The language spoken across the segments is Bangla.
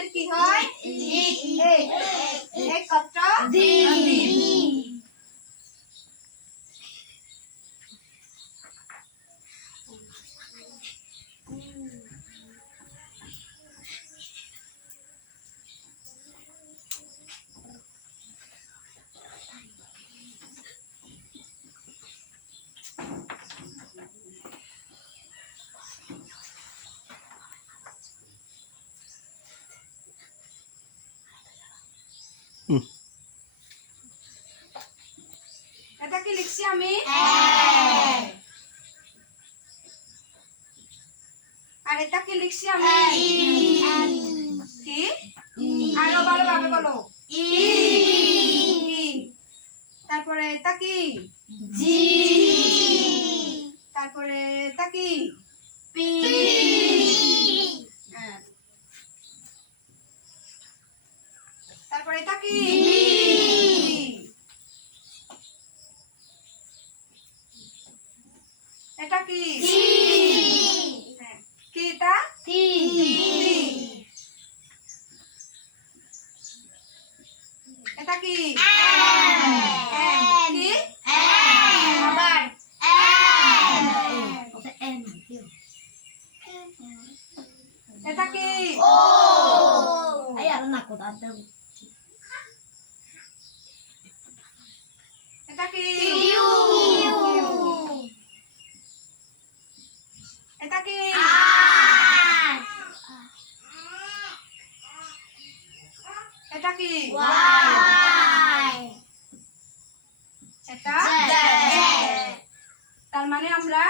আমাদের কি হয় এক কত এটা কি লিখছি আমি আর এটা কি লিখছি আমি কি আরো ভালোভাবে বলো তারপরে এটা কি জি তারপরে এটা কি পি তারপরে এটা কি এটা কি কি এটা এটা কি কি আবার এটা কি ও ay ano na ko daw এটা কি you এটা কি এটা কি why এটা তার মানে আমরা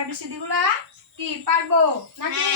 এবিসিডি গুলা কি পারবো নাকি